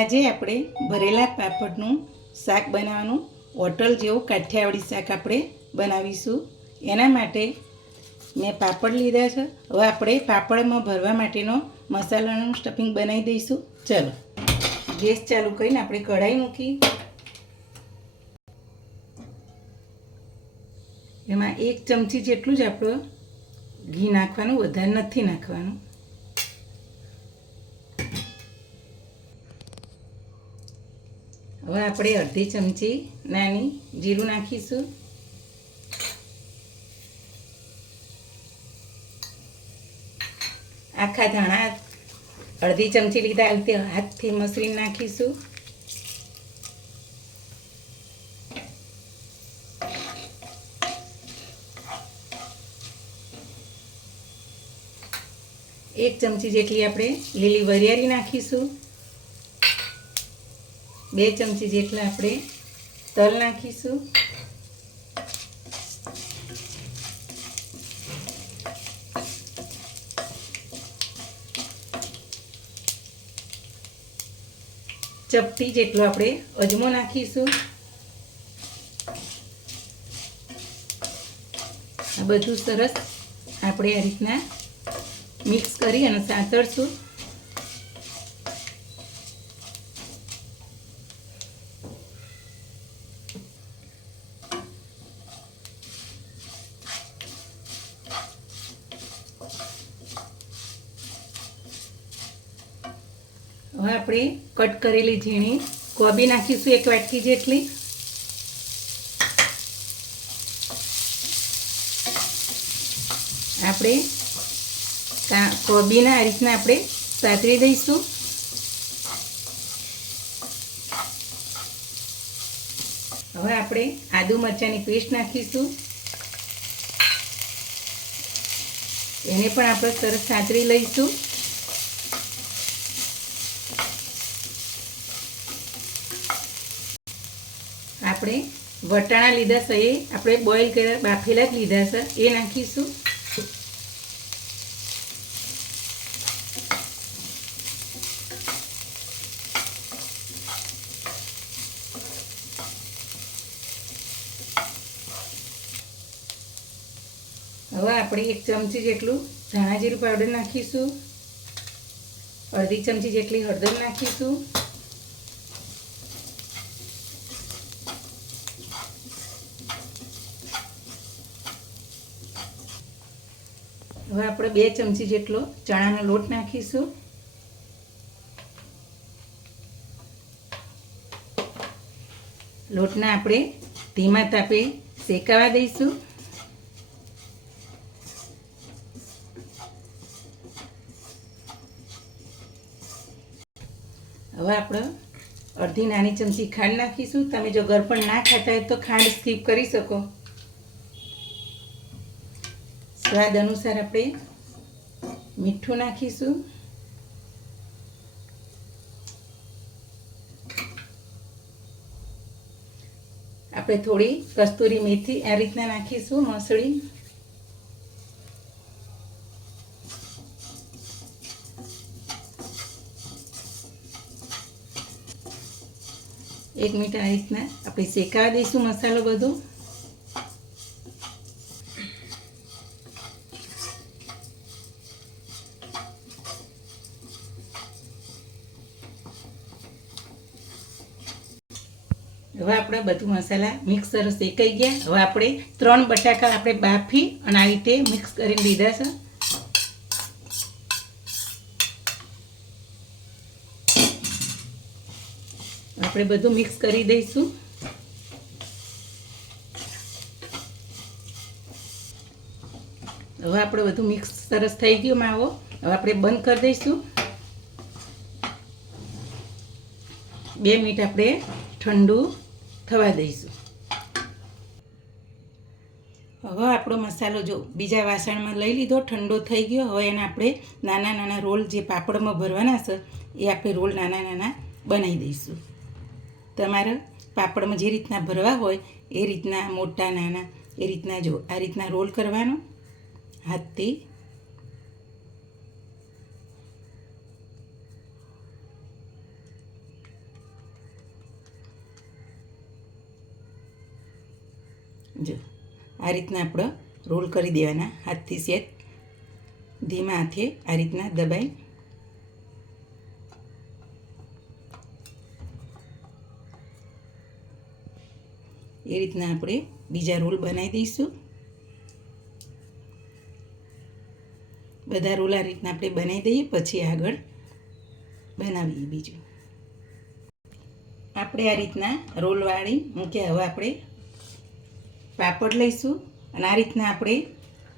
આજે આપણે ભરેલા પાપડનું શાક બનાવવાનું હોટલ જેવું કાઠિયાવાડી શાક આપણે બનાવીશું. એના માટે મેં પાપડ લીધા છે. હવે આપણે પાપડમાં ભરવા માટેનો મસાલાનું સ્ટફિંગ બનાવી દઈશું. ચલો ગેસ ચાલુ કરીને આપણે કઢાઈ મૂકી, એમાં 1 ચમચી જેટલું જ આપણે ઘી નાખવાનું, વધારે નથી નાખવાનું. હવે આપણે અડધી ચમચી નાની જીરું નાખીશું. આખા ધાણા અડધી ચમચી લીધા, આ રીતે હાથથી મસળીને નાખીશું. એક ચમચી જેટલી આપણે લીલી વરિયાળી નાખીશું. 2 ચમચી જેટલા આપણે તલ નાખીશું. ચપટી જેટલો આપણે અજમો નાખીશું. આ બધું સરસ આપણે આ રીતના મિક્સ કરી અને સાંતળશું. હવે આપણે કટ કરેલી ઝીણી કોબી નાખીશું, 1 વાટકી જેટલી. આપણે કોબીના આ રીતના આપણે સાતરી દઈશું. હવે આપણે આદુ મરચાંની પેસ્ટ નાખીશું. એને પણ આપણે સરસ સાતરી લઈશું. આપણે વટાણા લીધા છે, એ આપણે બોઇલ કર્યા બાફેલા જ લીધા છે, એ નાખીશું. હવે આપણે 1 ચમચી જેટલું ધાણા જીરું પાવડર નાખીશું. અડધી ચમચી જેટલી હળદર નાખીશું. હવે આપણે 2 ચમચી જેટલો ચણાનો લોટ નાખીશું. લોટને આપણે ધીમા તાપે શેકાવા દઈશું. હવે આપણે અડધી નાની ચમચી ખાંડ નાખીશું. તમે જો ગળપણ ના ખાતા હોય તો ખાંડ સ્કીપ કરી શકો. સ્વાદ અનુસાર આપણે મીઠું નાખીશું. આપણે થોડી કસ્તુરી મેથી આ રીતના નાખીશું મસળી. એક મિનિટ આ રીતના આપણે શેકાવા દઈશું મસાલો બધો. હવે આપણા બધું મસાલા મિક્સ સરસ શેકાઈ ગયા. હવે આપણે 3 બટાકા આપણે બાફી અને આ રીતે મિક્સ કરીને લીધા છે. આપણે બધું મિક્સ કરી દઈશું. હવે આપણે બધું મિક્સ સરસ થઈ ગયું માવો. હવે આપણે બંધ કરી દઈશું. 2 મિનિટ આપણે ઠંડુ થવા દઈશું. હવે આપણો મસાલો જો બીજા વાસણમાં લઈ લીધો, ઠંડો થઈ ગયો. હવે એને આપણે નાના નાના રોલ જે પાપડમાં ભરવાના છે એ આપણે રોલ નાના નાના બનાવી દઈશું. તમારે પાપડમાં જે રીતના ભરવા હોય એ રીતના મોટા નાના એ રીતના જો આ રીતના રોલ કરવાનો હાથથી. જો આ રીતના આપણે રોલ કરી દેવાના, હાથથી સેજ ધીમા હાથે આ રીતના દબાઈ એ રીતના આપણે બીજા રોલ બનાવી દઈશું. બધા રોલ આ રીતના આપણે બનાવી દઈએ, પછી આગળ બનાવીએ બીજું. આપણે આ રીતના રોલ વાળી મૂક્યા. હવે આપણે પાપડ લઈશું અને આ રીતના આપણે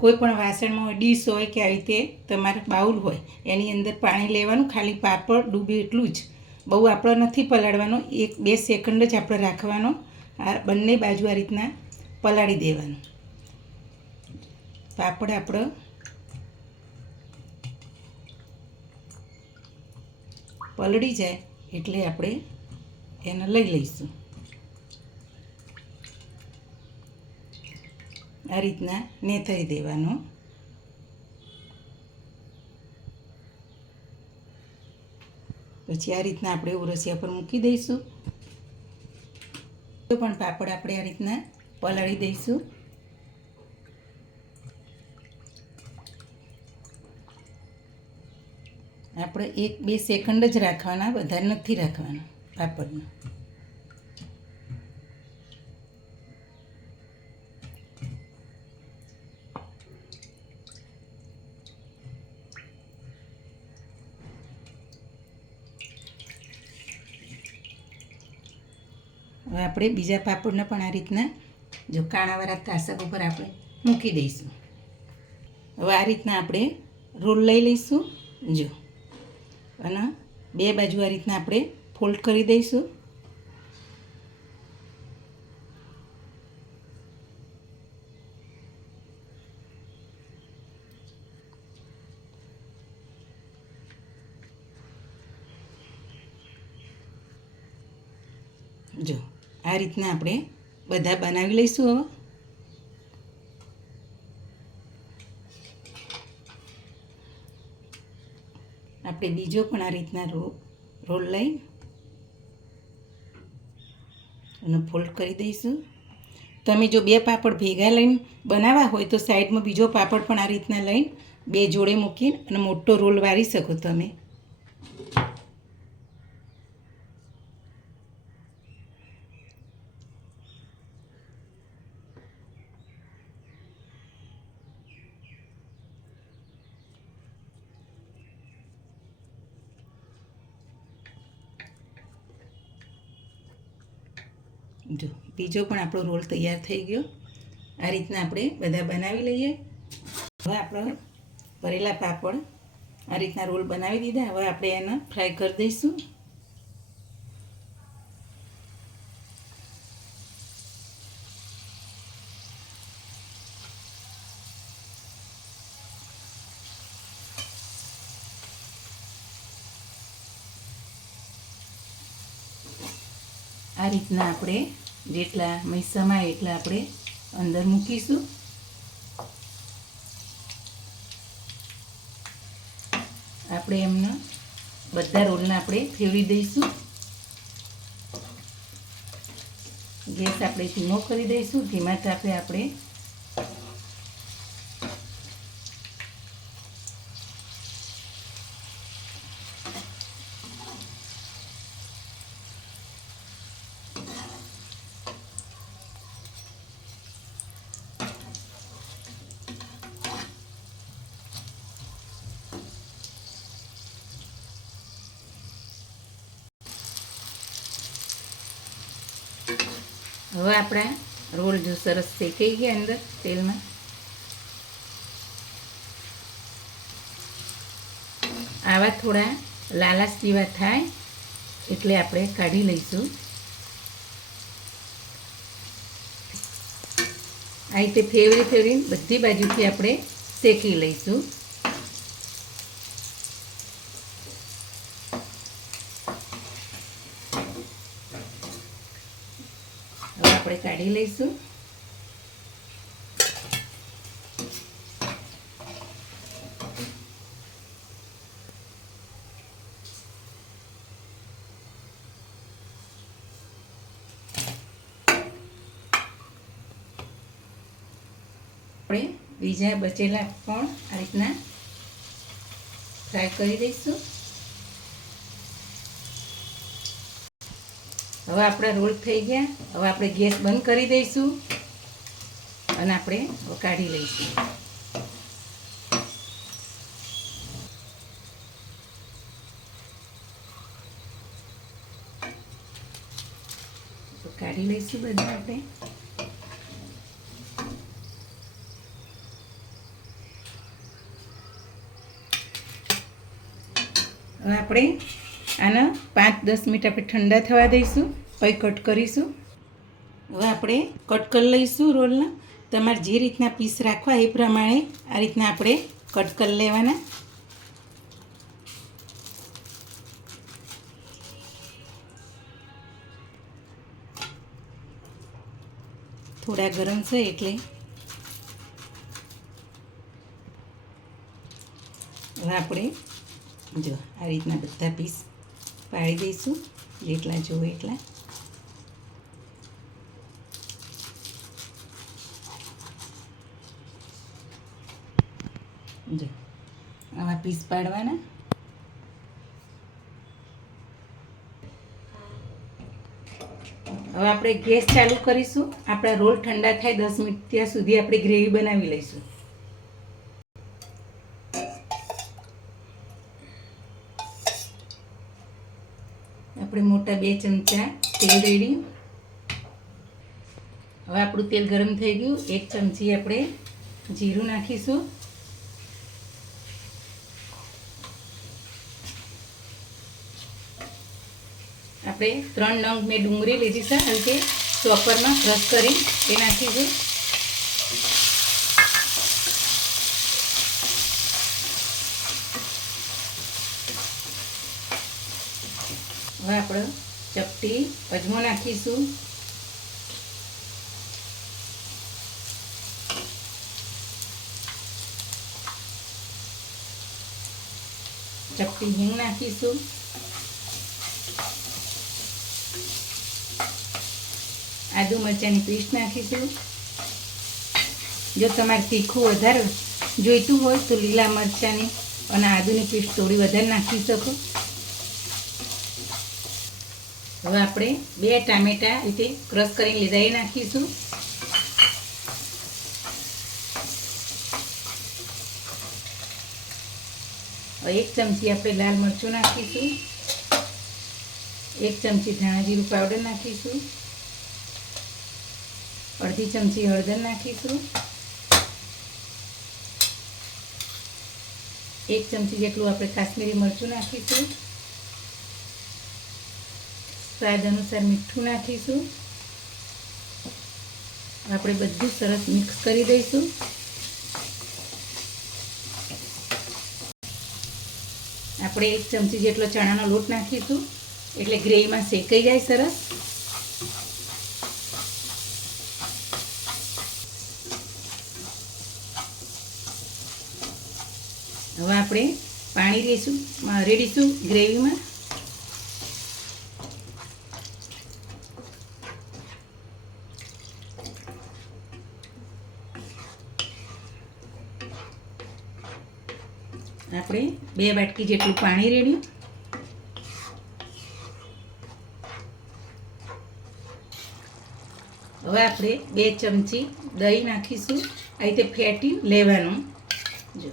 કોઈ પણ વાસણમાં ડીશ હોય કે આવી રીતે તમારે બાઉલ હોય એની અંદર પાણી લેવાનું, ખાલી પાપડ ડૂબે એટલું જ, બહુ આપણે નથી પલાળવાનું, 1-2 સેકન્ડ જ આપણે રાખવાનો. આ બંને બાજુ આ રીતના પલાળી દેવાનું. પાપડ આપણે પલળી જાય એટલે આપણે એને લઈ લઈશું. આ રીતના નેતાઈ દેવાનું. પછી આ રીતના આપણે ઉરસિયા પર મૂકી દઈશું. પણ પાપડ આપણે આ રીતના પલાળી દઈશું. આપણે 1-2 સેકન્ડ જ રાખવાના, વધારે નથી રાખવાના પાપડને. હવે આપણે બીજા પાપડને પણ આ રીતના જો કાણાવાળા તાસક ઉપર આપણે મૂકી દઈશું. હવે આ રીતના આપણે રોલ લઈ લઈશું. જો અને 2 બાજુ આ રીતના આપણે ફોલ્ડ કરી દઈશું. જો આ રીતના આપણે બધા બનાવી લઈશું. હવે આપણે બીજો પણ આ રીતના રોલ લઈ અને ફોલ્ડ કરી દઈશું. તમે જો 2 પાપડ ભેગા લઈને બનાવવા હોય તો સાઈડમાં બીજો પાપડ પણ આ રીતના લઈને 2 જોડે મૂકીને અને મોટો રોલ વાળી શકો તમે. જો બીજો પણ આપણો રોલ તૈયાર થઈ ગયો. આ રીતના આપણે બધા બનાવી લઈએ. હવે આપણે ભરેલા પાપડ આ રીતના રોલ બનાવી દીધા. હવે આપણે એને ફ્રાય કરી દઈશું. આ રીતના આપણે જેટલા મૈસામાં એટલા આપણે અંદર મૂકીશું. આપણે એમને બધા રોલને આપણે ફેરવી દઈશું. ગેસ આપણે ધીમો કરી દઈશું. ધીમા તાપે આપણે હવે આપણા રોલ જો સરસ શેકાઈ ગયા અંદર તેલમાં. આવા થોડા લાલાશ જેવા થાય એટલે આપણે કાઢી લઈશું. આ રીતે ફેરવીને બધી બાજુથી આપણે શેકી લઈશું. હવે આપણે કાઢી લઈશું. બીજા બચેલા પણ આ રીતના ફ્રાય કરી દઈશું. હવે આપણા રોલ થઈ ગયા. હવે આપણે ગેસ બંધ કરી દઈશું અને આપણે કાઢી લઈશું. કાઢી લઈશું બધા આપણે. હવે આપણે આના 5-10 મિનિટ આપણે ઠંડા થવા દઈશું, પછી કટ કરીશું. હવે આપણે કટ કરી લઈશું રોલના. તમારે જે રીતના પીસ રાખવા એ પ્રમાણે આ રીતના આપણે કટ કરી લેવાના. થોડા ગરમ છે એટલે હવે આપણે જો આ રીતના બધા પીસ પાડી દઈશું, જેટલા જોવે એટલા. જો આવા પીસ પાડવાના. હવે આપણે ગેસ ચાલુ કરીશું. આપણા રોલ ઠંડા થાય 10 મિનિટ ત્યાં સુધી આપણે ગ્રેવી બનાવી લઈશું. આપણે મોટા 2 ચમચા તેલ રેડી. હવે આપણું તેલ ગરમ થઈ ગયું. 1 ચમચી આપણે જીરું નાખીશું. આપણે 3 નંગ મેં ડુંગળી લીધી છે, અને તે ચોપરમાં ક્રશ કરી એ નાખીશું. હવે આપણે ચપટી અજમો નાખીશું. ચપટી હિંગ નાખીશું. આદુ મરચાંની પેસ્ટ નાખીશું. જો તમારે તીખું વધારે જોઈતું હોય તો લીલા મરચાંની અને આદુની પેસ્ટ થોડી વધારે નાખી શકો. હવે આપણે 2 ટામેટા રીતે ક્રશ કરીને લીધા એ નાખીશું. હવે 1 ચમચી આપણે લાલ મરચું નાખીશું. 1 ચમચી ધાણા જીરું પાવડર નાખીશું. અડધી ચમચી હળદર નાખીશું. 1 ચમચી જેટલું આપણે કાશ્મીરી મરચું નાખીશું. સ્વાદ અનુસાર મીઠું નાખીશું. આપણે બધું સરસ મિક્સ કરી દઈશું. આપણે 1 ચમચી જેટલો ચણાનો લોટ નાખીશું, એટલે ગ્રેવીમાં શેકાઈ જાય સરસ. હવે આપણે પાણી રેડીશું ગ્રેવીમાં. આપણે 2 વાટકી જેટલું પાણી રેડ્યું. હવે આપણે 2 ચમચી દહીં નાખીશું. આ રીતે ફેટી લેવાનું. જો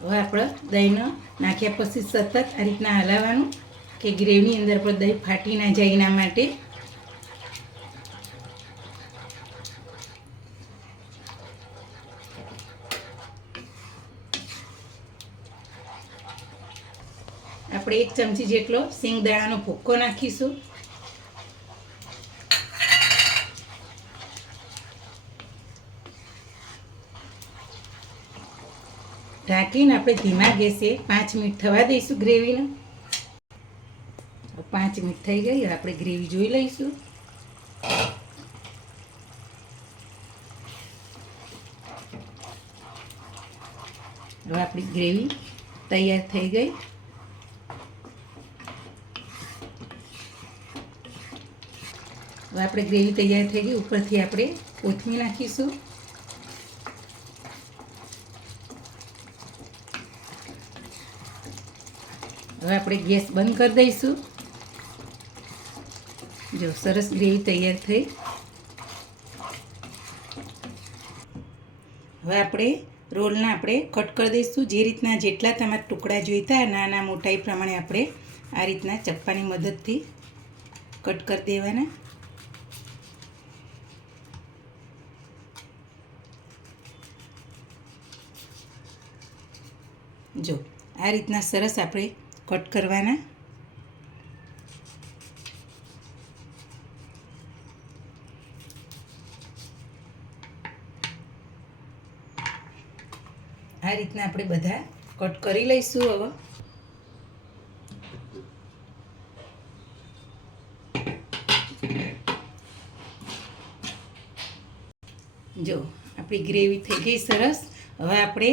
હવે આપણે દહીંને નાખ્યા પછી સતત આ રીતના હલાવવાનું કે ગ્રેવીની અંદર પણ દહીં ફાટી ના જાય એના માટે. આપણે 1 ચમચી જેટલો સિંગદાણાનો ભૂક્કો નાખીશું. ઢાંકીને આપણે ધીમા ગેસે 5 મિનિટ થવા દઈશું ગ્રેવીને. 5 મિનિટ થઈ ગઈ. આપણે ગ્રેવી જોઈ લઈશું. હવે આપણી ગ્રેવી તૈયાર થઈ ગઈ. હવે આપણે ગ્રેવી તૈયાર થઈ ગઈ. ઉપરથી આપણે કોથમીર નાખીશું. હવે આપણે ગેસ બંધ કરી દઈશું. જો સરસ ગ્રેવી તૈયાર થઈ. હવે આપણે રોલના આપણે કટ કરી દઈશું. જે રીતના જેટલા તમારે ટુકડા જોઈતા નાના મોટા એ પ્રમાણે આપણે આ રીતના ચપ્પાની મદદથી કટ કરી દેવાના. જો આ રીતના સરસ આપણે કટ કરવાના. આ રીતના આપણે બધા કટ કરી લઈશું. હવે જો આપણી ગ્રેવી થઈ ગઈ સરસ. હવે આપણે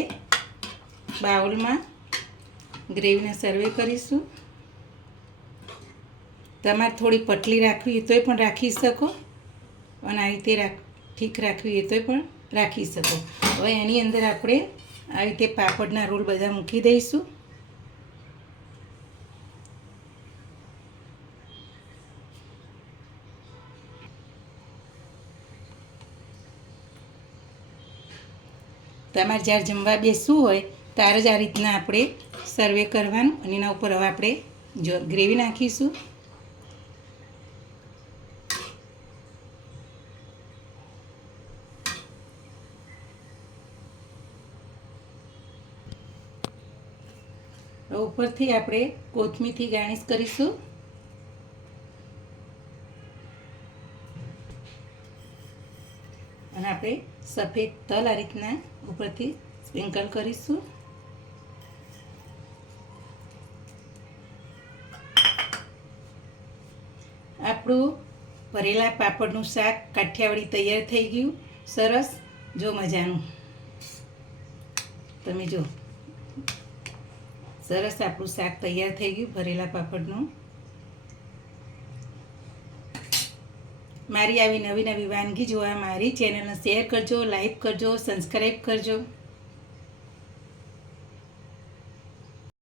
બાઉલમાં ગ્રેવીને સર્વે કરીશું. તમારે થોડી પતલી રાખવી હોય તોય પણ રાખી શકો અને આ રીતે ઠીક રાખવી હોય તોય પણ રાખી શકો. હવે એની અંદર આપણે આ રીતે પાપડના રોલ બધા મૂકી દઈશું. તમારે જ્યારે જમવા બેસવું હોય ત્યારે જ આ રીતના આપણે સર્વે કરવાનું. અને એના ઉપર હવે આપણે જો ગ્રેવી નાખીશું. ઉપરથી આપણે કોથમીરથી ગાર્નિશ કરીશું. અને આપણે સફેદ તલ આ રીતના ઉપરથી સ્પ્રિંકલ કરીશું. આપણું ભરેલા પાપડનું શાક કાઠિયાવાડી તૈયાર થઈ ગયું. સરસ જો મજાનું. તમે જો સરસ આપણું શાક તૈયાર થઈ ગયું ભરેલા પાપડનું. મારી આવી નવી નવી વાનગી જોવા મારી ચેનલને શેર કરજો, લાઈક કરજો, સબસ્ક્રાઈબ કરજો.